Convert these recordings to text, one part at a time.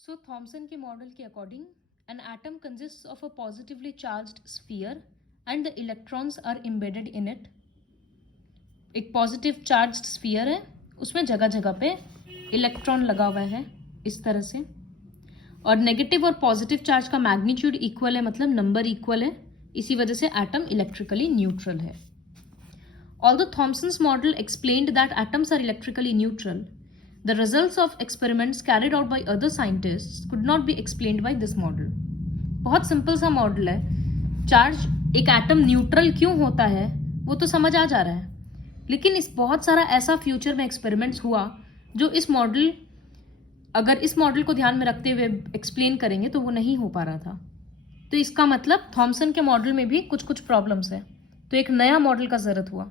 So Thompson के model के according an atom consists of a positively charged sphere and the electrons are embedded in it. एक positive charged sphere है, उसमें जगह जगह पे इलेक्ट्रॉन लगा हुआ है इस तरह से, और नेगेटिव और पॉजिटिव चार्ज का मैग्नीट्यूड इक्वल है, मतलब नंबर इक्वल है, इसी वजह से एटम इलेक्ट्रिकली न्यूट्रल है. Although Thomson's model explained that atoms are electrically neutral, the results of experiments carried out by other scientists could not be explained by this model. बहुत simple सा model है. Charge एक atom neutral क्यों होता है वो तो समझ आ जा रहा है, लेकिन इस बहुत सारा ऐसा फ्यूचर में एक्सपेरिमेंट्स हुआ जो अगर इस मॉडल को ध्यान में रखते हुए एक्सप्लेन करेंगे तो वो नहीं हो पा रहा था. तो इसका मतलब थॉमसन के मॉडल में भी कुछ कुछ प्रॉब्लम्स है, तो एक नया मॉडल का जरूरत हुआ.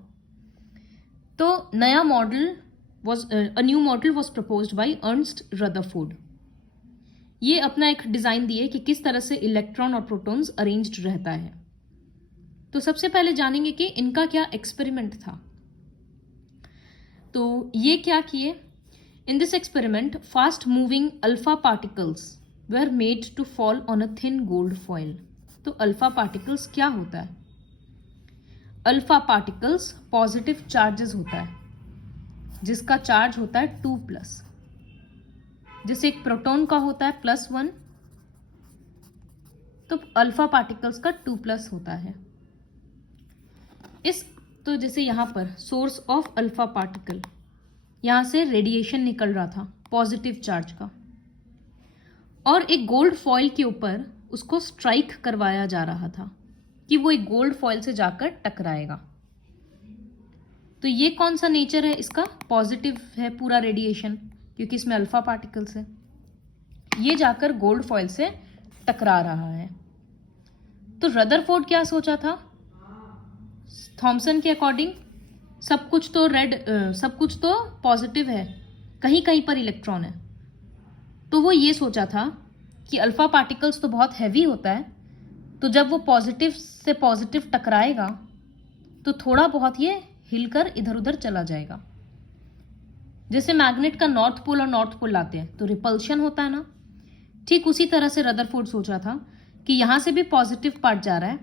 तो नया model a new model was proposed by Ernst Rutherford. ये अपना एक डिजाइन दिए कि किस तरह से इलेक्ट्रॉन और प्रोटॉन्स अरेंज्ड रहता है. तो सबसे पहले जानेंगे कि इनका क्या एक्सपेरिमेंट था. तो ये क्या किए. In this experiment fast moving alpha particles were made to fall on a thin gold foil. तो अल्फा पार्टिकल्स क्या होता है. अल्फा पार्टिकल्स पॉजिटिव चार्जेस होता है जिसका चार्ज होता है 2+. जैसे एक प्रोटॉन का होता है +1, तो अल्फा पार्टिकल्स का 2+ होता है. तो जैसे यहां पर सोर्स ऑफ अल्फा पार्टिकल, यहां से रेडिएशन निकल रहा था पॉजिटिव चार्ज का, और एक गोल्ड फॉइल के ऊपर उसको स्ट्राइक करवाया जा रहा था कि वो एक गोल्ड फॉइल से जाकर टकराएगा. तो ये कौन सा नेचर है इसका. पॉजिटिव है पूरा रेडिएशन, क्योंकि इसमें अल्फा पार्टिकल्स है. ये जाकर गोल्ड फॉइल से टकरा रहा है. तो रदरफोर्ड क्या सोचा था. थॉमसन के अकॉर्डिंग सब कुछ तो पॉजिटिव है, कहीं कहीं पर इलेक्ट्रॉन है. तो वो ये सोचा था कि अल्फा पार्टिकल्स तो बहुत हैवी होता है, तो जब वो पॉजिटिव से पॉजिटिव टकराएगा तो थोड़ा बहुत ये हिलकर इधर उधर चला जाएगा. जैसे मैग्नेट का नॉर्थ पोल और नॉर्थ पोल लाते हैं तो रिपल्शन होता है ना, ठीक उसी तरह से रदरफोर्ड सोच रहा था कि यहां से भी पॉजिटिव पार्ट जा रहा है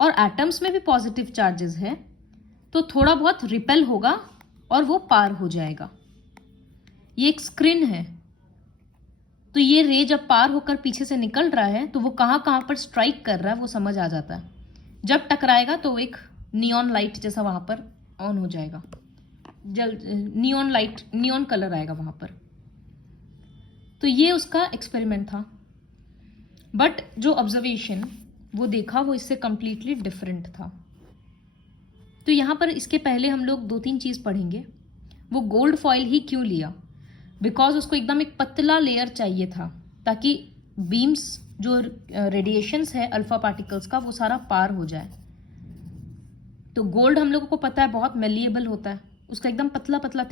और एटम्स में भी पॉजिटिव चार्जेस है, तो थोड़ा बहुत रिपेल होगा और वो पार हो जाएगा. ये एक स्क्रीन है, तो ये रे जब पार होकर पीछे से निकल रहा है तो वो कहाँ कहाँ पर स्ट्राइक कर रहा है वो समझ आ जाता है. जब टकराएगा तो एक नियॉन लाइट जैसा वहां पर ऑन हो जाएगा, नियॉन कलर आएगा वहां पर. तो ये उसका एक्सपेरिमेंट था. बट जो ऑब्जर्वेशन वो देखा वो इससे कंप्लीटली डिफरेंट था. तो यहां पर इसके पहले हम लोग 2-3 चीज पढ़ेंगे. वो गोल्ड फॉइल ही क्यों लिया. बिकॉज उसको एकदम एक पतला लेयर चाहिए था ताकि बीम्स जो रेडिएशंस है अल्फा पार्टिकल्स का वो सारा पार हो जाए. तो गोल्ड हम लोगों को पता है बहुत मेलिएबल होता है, उसका एकदम पतला पतला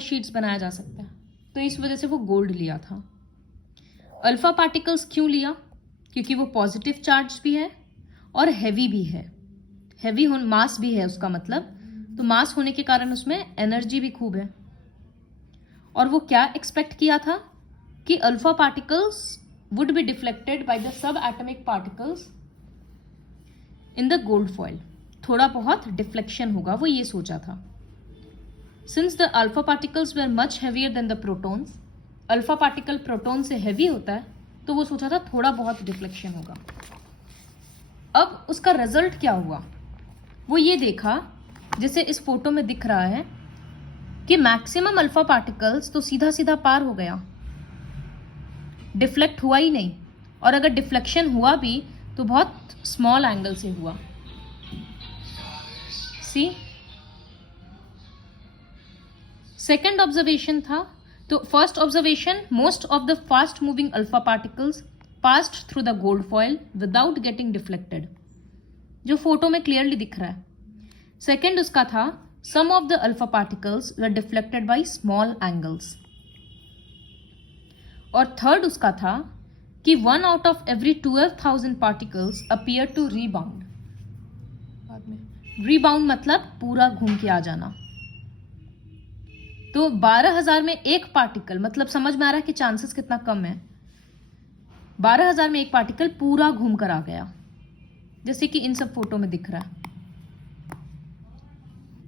शीट्स बनाया जा सकता है. तो इस वजह से वो गोल्ड लिया था. अल्फा पार्टिकल्स क्यों लिया. क्योंकि वो पॉजिटिव चार्ज भी है और हैवी भी है. मास भी है उसका मतलब, तो मास होने के कारण उसमें एनर्जी भी खूब है. और वो क्या एक्सपेक्ट किया था कि alpha particles would be deflected by the sub atomic particles in the gold foil. थोड़ा बहुत डिफ्लेक्शन होगा, वो ये सोचा था. Since the alpha particles were much heavier than the protons, alpha particle proton से हैवी होता है, तो वो सोचा था थोड़ा बहुत डिफ्लेक्शन होगा. अब उसका रिजल्ट क्या हुआ वो ये देखा, जैसे इस फोटो में दिख रहा है कि मैक्सिमम अल्फा पार्टिकल्स तो सीधा सीधा पार हो गया, डिफ्लेक्ट हुआ ही नहीं. और अगर डिफ्लेक्शन हुआ भी तो बहुत स्मॉल एंगल से हुआ. सी सेकेंड ऑब्जर्वेशन था. तो first observation, most of the fast moving alpha particles passed through the gold foil without getting deflected, जो फोटो में क्लियरली दिख रहा है. सेकेंड उसका था, some of the alpha particles were deflected by small angles. और थर्ड उसका था कि 1 out of every 12,000 particles appear to rebound. बाद में rebound मतलब पूरा घूम के आ जाना. तो 12,000 में एक पार्टिकल, मतलब समझ में आ रहा है कि चांसेस कितना कम है। 12,000 में एक पार्टिकल पूरा घूम कर आ गया, जैसे कि इन सब फोटो में दिख रहा है।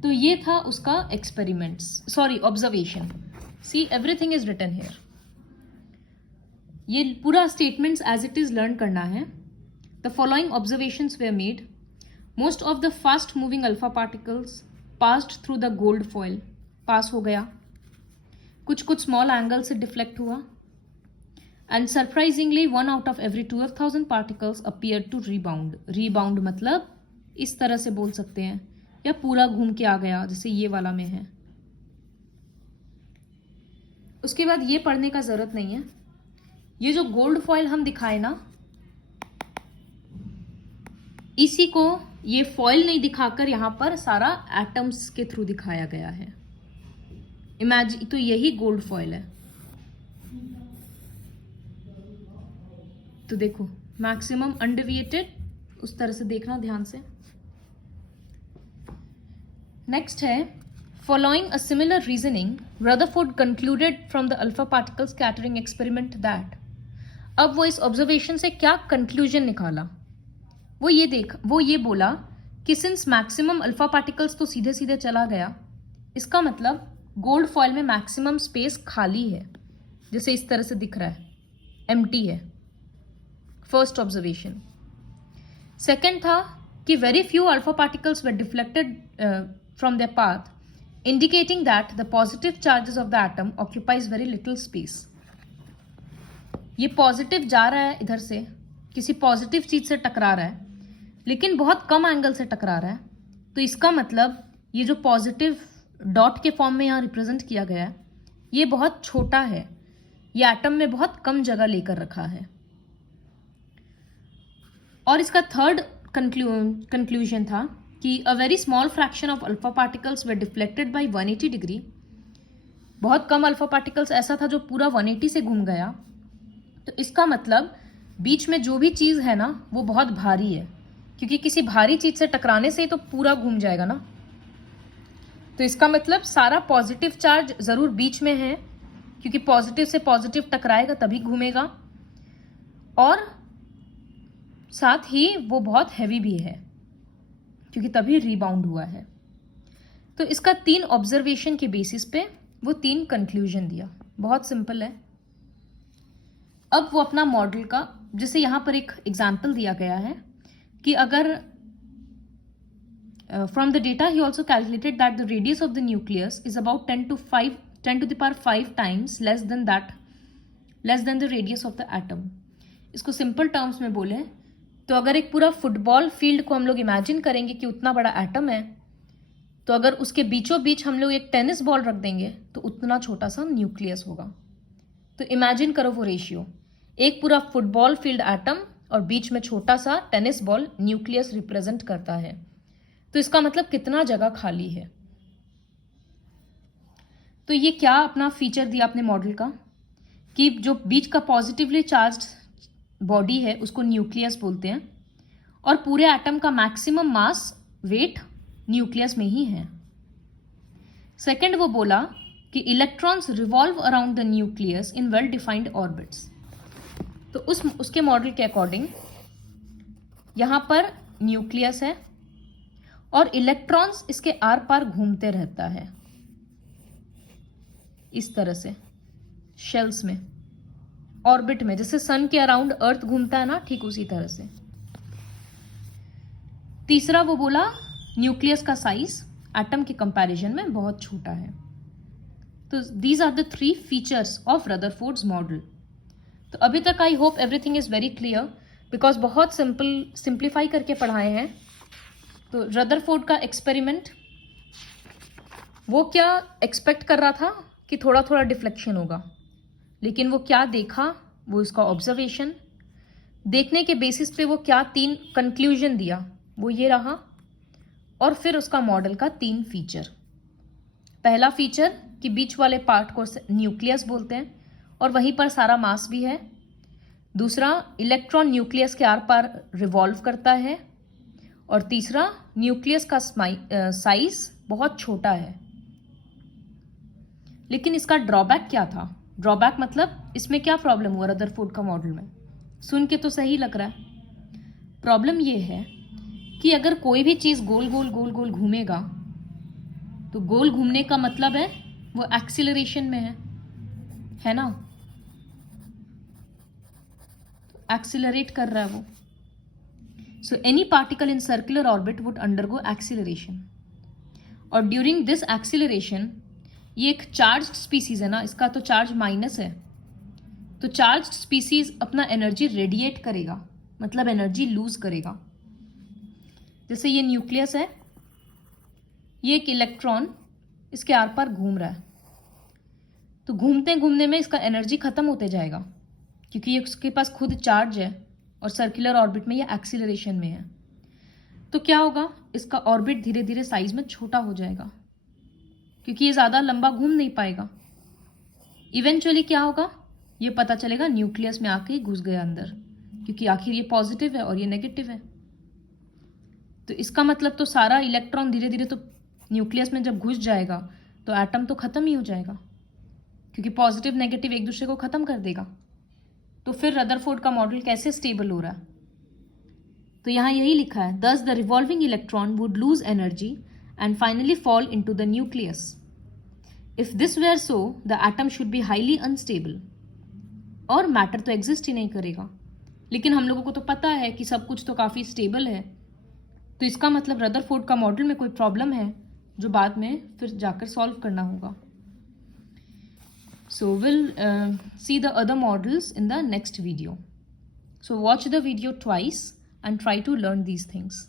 तो ये था उसका experiments, sorry observation. See everything is written here. ये पूरा statements as it is learn करना है। The following observations were made. Most of the fast moving alpha particles passed through the gold foil, pass हो गया। कुछ कुछ small angle से deflect हुआ। And surprisingly 1 out of every 12,000 particles appear to rebound. Rebound मतलब इस तरह से बोल सकते हैं, या पूरा घूम के आ गया, जैसे ये वाला में है। उसके बाद ये पढ़ने का जरूरत नहीं है। ये जो गोल्ड फॉइल हम दिखाए ना, इसी को ये फॉइल नहीं दिखाकर यहां पर सारा एटम्स के थ्रू दिखाया गया है। इमेजिन, तो यही गोल्ड फॉइल है। तो देखो मैक्सिमम अनडेविएटेड, उस तरह से देखना ध्यान से। नेक्स्ट है, following a similar reasoning Rutherford concluded from the alpha particle scattering experiment that. अब वो इस ऑब्जर्वेशन से क्या कंक्लूजन निकाला, वो ये बोला कि सिंस मैक्सिमम अल्फा पार्टिकल्स तो सीधे सीधे चला गया, इसका मतलब गोल्ड फॉइल में मैक्सिमम स्पेस खाली है, जैसे इस तरह से दिख रहा है, एम्प्टी है। First observation. सेकेंड था कि very few alpha particles were deflected from there path, indicating that the positive charges of the atom occupies very little space. ये पॉजिटिव जा रहा है इधर से, किसी पॉजिटिव चीज से टकरा रहा है, लेकिन बहुत कम एंगल से टकरा रहा है। तो इसका मतलब ये जो पॉजिटिव डॉट के फॉर्म में यहाँ रिप्रेजेंट किया गया है, ये बहुत छोटा है, ये एटम में बहुत कम जगह लेकर रखा है। और इसका थर्ड कंक्लूजन था कि a very small fraction of alpha particles were deflected by 180 degree. बहुत कम अल्फा पार्टिकल्स ऐसा था जो पूरा 180 से घूम गया। तो इसका मतलब बीच में जो भी चीज है ना, वो बहुत भारी है, क्योंकि किसी भारी चीज से टकराने से ही तो पूरा घूम जाएगा ना। तो इसका मतलब सारा पॉजिटिव चार्ज जरूर बीच में है, क्योंकि पॉजिटिव से पॉजिटिव टकराएगा तभी घूमेगा, और साथ ही वो बहुत हैवी भी है, क्योंकि तभी रीबाउंड हुआ है। तो इसका 3 ऑब्जर्वेशन के बेसिस पे वो 3 कंक्लूजन दिया। बहुत सिंपल है। अब वो अपना मॉडल का, जैसे यहाँ पर एक एग्जाम्पल दिया गया है कि अगर from the data he also calculated that the radius of the nucleus is about 10 to the power 5 times less than the radius of the atom. इसको सिंपल टर्म्स में बोले तो अगर एक पूरा फुटबॉल फील्ड को हम लोग इमेजिन करेंगे कि उतना बड़ा एटम है, तो अगर उसके बीचों बीच हम लोग एक टेनिस बॉल रख देंगे तो उतना छोटा सा न्यूक्लियस होगा। तो इमेजिन करो वो रेशियो, एक पूरा फुटबॉल फील्ड एटम और बीच में छोटा सा टेनिस बॉल न्यूक्लियस रिप्रेजेंट करता है। तो इसका मतलब कितना जगह खाली है। तो ये क्या अपना फीचर दिया अपने मॉडल का कि जो बीच का पॉजिटिवली चार्ज्ड बॉडी है उसको न्यूक्लियस बोलते हैं, और पूरे एटम का मैक्सिमम मास वेट न्यूक्लियस में ही है। सेकंड, वो बोला कि electrons revolve around the nucleus in well defined orbits. तो उसके मॉडल के अकॉर्डिंग यहां पर न्यूक्लियस है और इलेक्ट्रॉन्स इसके आर पार घूमते रहता है, इस तरह से शेल्स में, ऑर्बिट में, जैसे सन के अराउंड अर्थ घूमता है ना, ठीक उसी तरह से। तीसरा, वो बोला न्यूक्लियस का साइज एटम के कंपैरिजन में बहुत छोटा है। तो these are the 3 features of Rutherford's model. तो अभी तक I hope everything is very clear, because बहुत सिंप्लीफाई करके पढ़ाए हैं। तो रदरफोर्ड का एक्सपेरिमेंट, वो क्या एक्सपेक्ट कर रहा था कि थोड़ा थोड़ा डिफ्लेक्शन होगा, लेकिन वो क्या देखा, वो इसका ऑब्जर्वेशन देखने के बेसिस पे वो क्या 3 कंक्लूजन दिया, वो ये रहा। और फिर उसका मॉडल का 3 फीचर। पहला फीचर कि बीच वाले पार्ट को न्यूक्लियस बोलते हैं और वहीं पर सारा मास भी है। दूसरा, इलेक्ट्रॉन न्यूक्लियस के आर पार रिवॉल्व करता है। और तीसरा, न्यूक्लियस का साइज बहुत छोटा है। लेकिन इसका ड्रॉबैक क्या था? ड्रॉबैक मतलब इसमें क्या प्रॉब्लम हुआ रदरफोर्ड का मॉडल में? सुन के तो सही लग रहा है। प्रॉब्लम ये है कि अगर कोई भी चीज़ गोल गोल गोल गोल घूमेगा तो गोल घूमने का मतलब है वो एक्सीलरेशन में है ना? एक्सीलरेट कर रहा है वो। So any particle in circular orbit would undergo acceleration, और ड्यूरिंग दिस एक्सीलरेशन, ये एक चार्ज्ड स्पीसीज है ना, इसका तो चार्ज माइनस है, तो चार्ज्ड स्पीसीज अपना एनर्जी रेडिएट करेगा, मतलब एनर्जी लूज करेगा। जैसे ये न्यूक्लियस है, ये एक इलेक्ट्रॉन इसके आर पार घूम रहा है, तो घूमते घूमने में इसका एनर्जी खत्म होते जाएगा, क्योंकि ये उसके पास खुद चार्ज है और सर्कुलर ऑर्बिट में ये एक्सीलरेशन में है। तो क्या होगा, इसका ऑर्बिट धीरे धीरे साइज में छोटा हो जाएगा, क्योंकि ये ज़्यादा लंबा घूम नहीं पाएगा। इवेंचुअली क्या होगा, ये पता चलेगा न्यूक्लियस में आके घुस गया अंदर, क्योंकि आखिर ये पॉजिटिव है और ये नेगेटिव है। तो इसका मतलब तो सारा इलेक्ट्रॉन धीरे धीरे तो न्यूक्लियस में जब घुस जाएगा तो एटम तो खत्म ही हो जाएगा, क्योंकि पॉजिटिव नेगेटिव एक दूसरे को खत्म कर देगा। तो फिर रदरफोर्ड का मॉडल कैसे स्टेबल हो रहा है? तो यहाँ यही लिखा है, दस the revolving electron would lose energy and finally fall into the nucleus. If this were so, the atom should be highly unstable. और मैटर तो एग्जिस्ट ही नहीं करेगा, लेकिन हम लोगों को तो पता है कि सब कुछ तो काफ़ी स्टेबल है, तो इसका मतलब रदरफोर्ड का मॉडल में कोई प्रॉब्लम है जो बाद में फिर जाकर सॉल्व करना होगा। So we'll see the other models in the next video. So watch the video twice and try to learn these things.